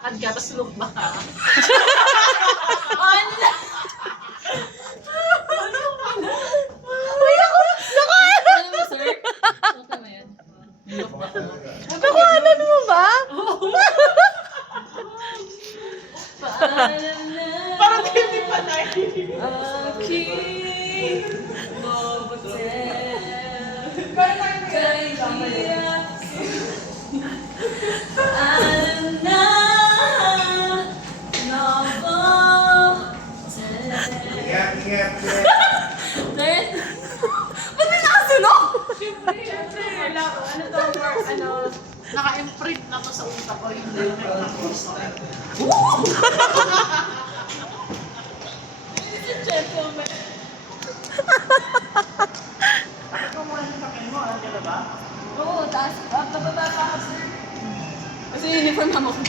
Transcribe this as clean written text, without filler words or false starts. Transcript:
Lakad ka, tapos lumba ka. Ano mo, sir? Okay mo yan. Nakuhanan mo ba? Paalam na Parang hindi pa tayo. aking mabuti. Kaya paalam na mabuti. Ingat, ingat, ingat. Then, ba't may nakasunog? Siyempre, ano to, naka-imprint na to sa utak ko, hindi na Gentleman. Bakit mo muna sa akin mo? Alam ka na ba? Oo, taas. Bababa pa ako, sir. Kasi uniform naman ko.